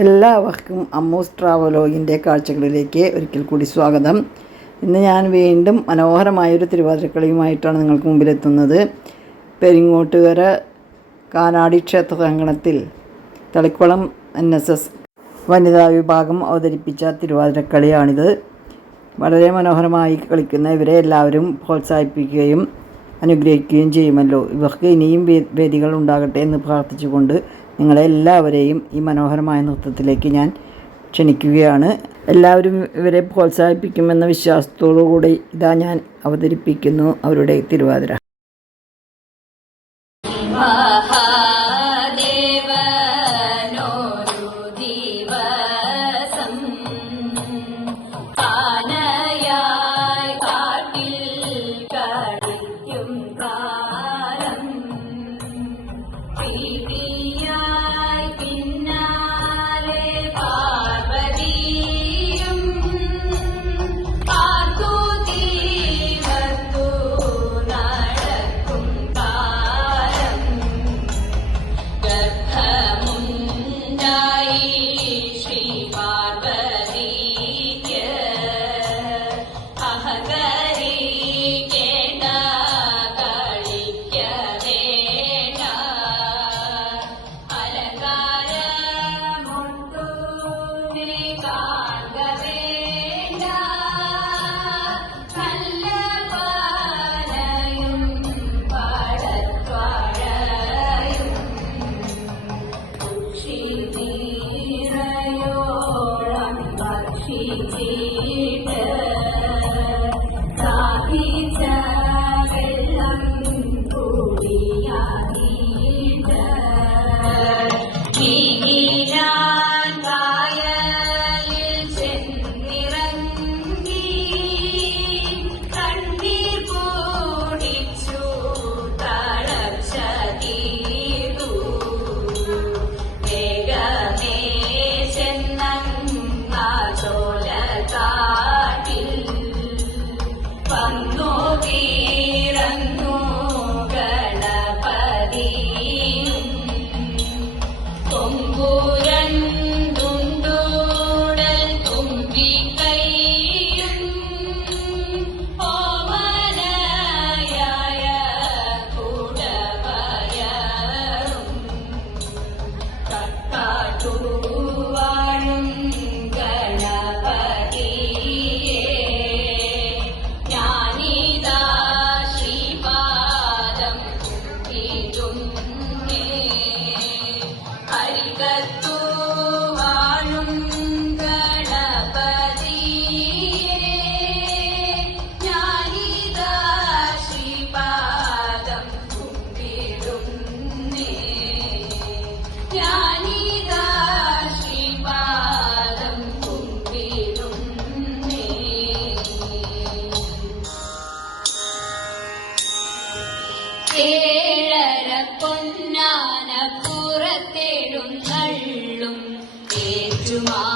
എല്ലാവർക്കും അമ്മൂസ് ട്രാവലോഗിന്റെ കാഴ്ചകളിലേക്ക് ഒരിക്കൽ കൂടി സ്വാഗതം. ഇന്ന് ഞാൻ വീണ്ടും മനോഹരമായൊരു തിരുവാതിരക്കളിയുമായിട്ടാണ് നിങ്ങൾക്ക് മുമ്പിലെത്തുന്നത്. പെരിങ്ങോട്ടുകര കാനാടി ക്ഷേത്ര അങ്കണത്തിൽ തളിക്കുളം എൻ എസ് എസ് വനിതാ വിഭാഗം അവതരിപ്പിച്ച തിരുവാതിരക്കളിയാണിത്. വളരെ മനോഹരമായി കളിക്കുന്ന ഇവരെ എല്ലാവരും പ്രോത്സാഹിപ്പിക്കുകയും അനുഗ്രഹിക്കുകയും ചെയ്യുമല്ലോ. ഇവർക്ക് ഇനിയും വേദികൾ ഉണ്ടാകട്ടെ എന്ന് പ്രാർത്ഥിച്ചുകൊണ്ട് നിങ്ങളെ എല്ലാവരെയും ഈ മനോഹരമായ നൃത്തത്തിലേക്ക് ഞാൻ ക്ഷണിക്കുകയാണ്. എല്ലാവരും ഇവരെ പ്രോത്സാഹിപ്പിക്കുമെന്ന വിശ്വാസത്തോടു കൂടി ഇതാ ഞാൻ അവതരിപ്പിക്കുന്നു അവരുടെ തിരുവാതിര. Fatima.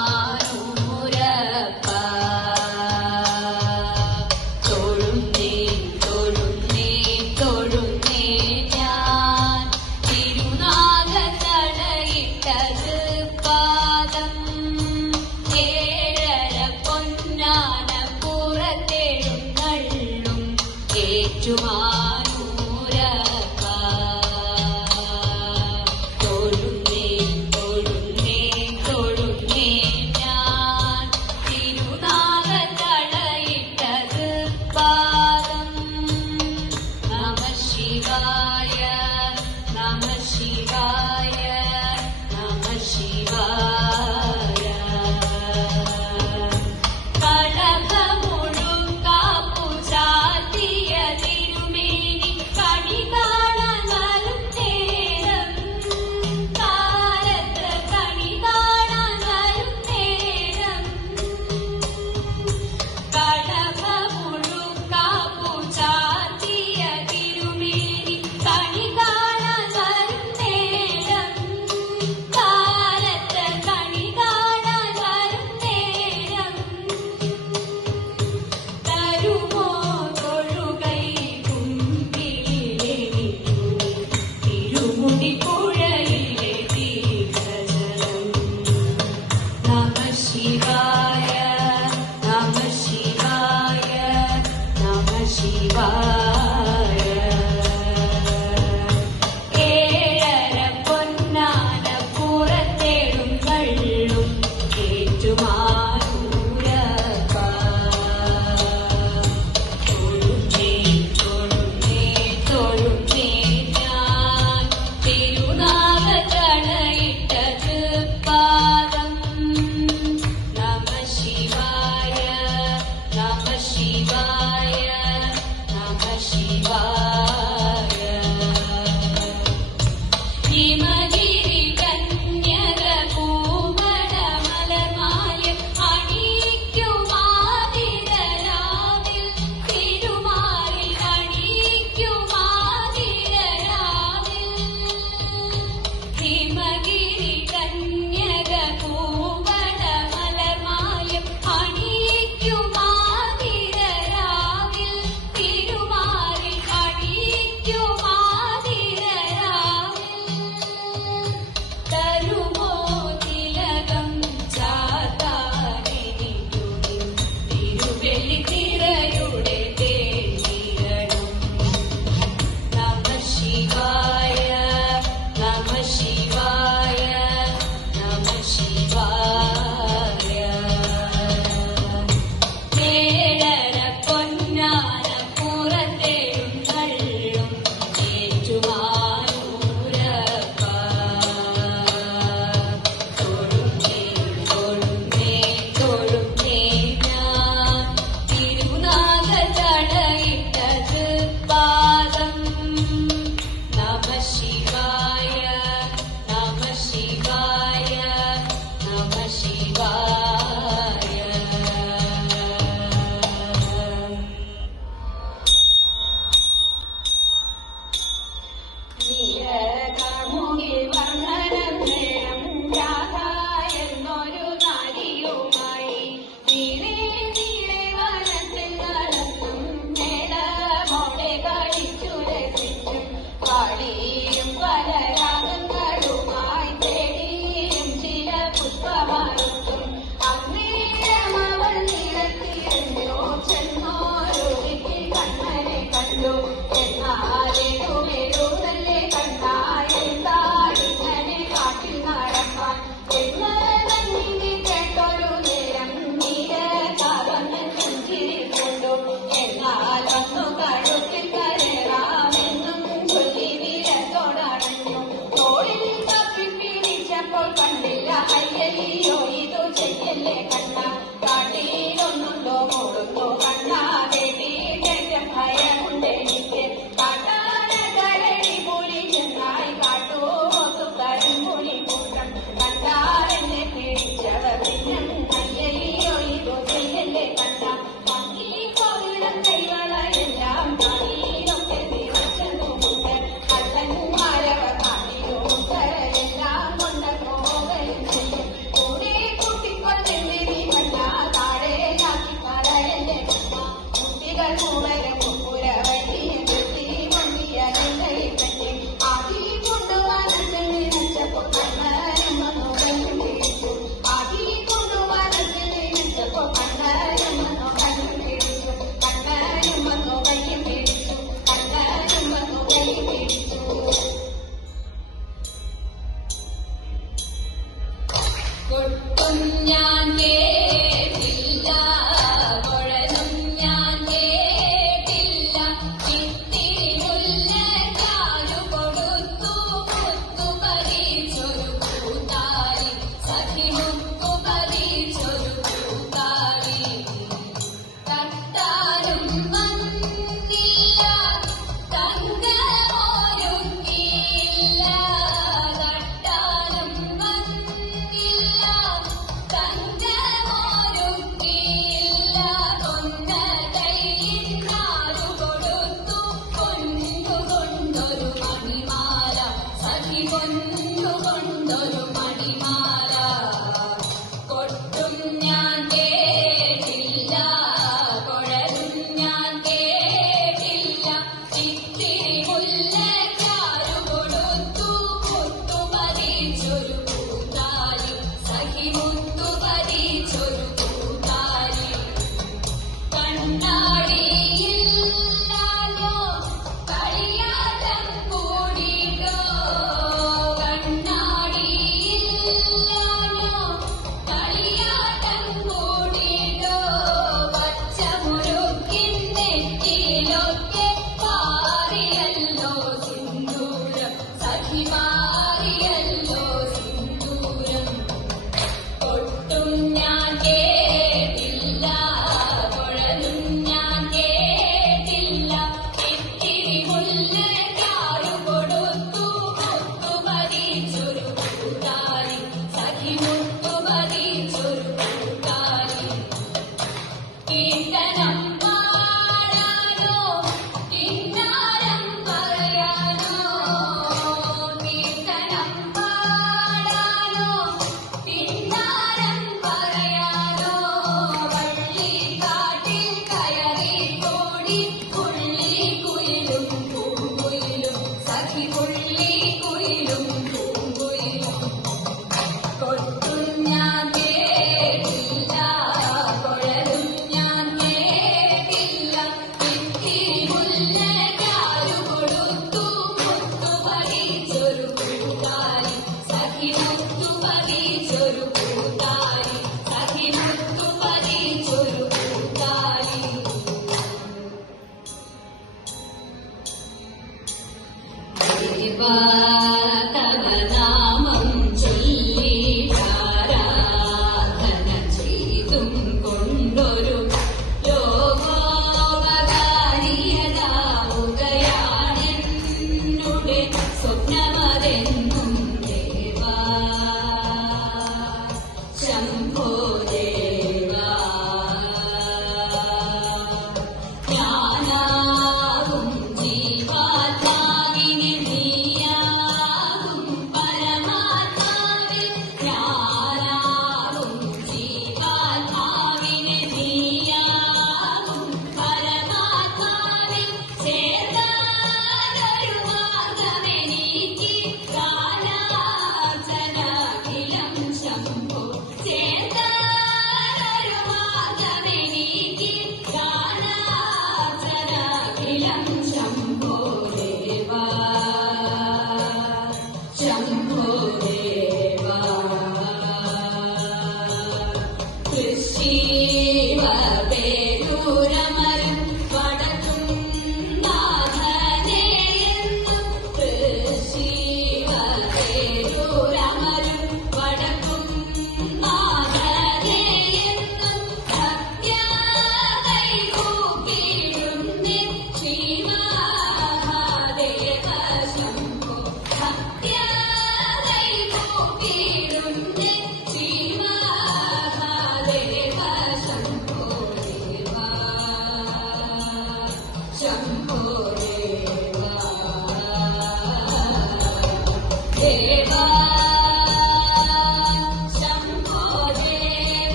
ります。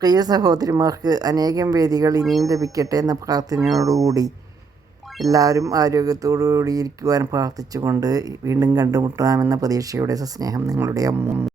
പ്രിയ സഹോദരിമാർക്ക് അനേകം വേദികൾ ഇനിയും ലഭിക്കട്ടെ എന്ന പ്രാർത്ഥനയോടുകൂടി എല്ലാവരും ആരോഗ്യത്തോടു ഇരിക്കുവാൻ പ്രാർത്ഥിച്ചുകൊണ്ട് വീണ്ടും കണ്ടുമുട്ടാമെന്ന പ്രതീക്ഷയുടെ സ്നേഹം നിങ്ങളുടെ അമ്മ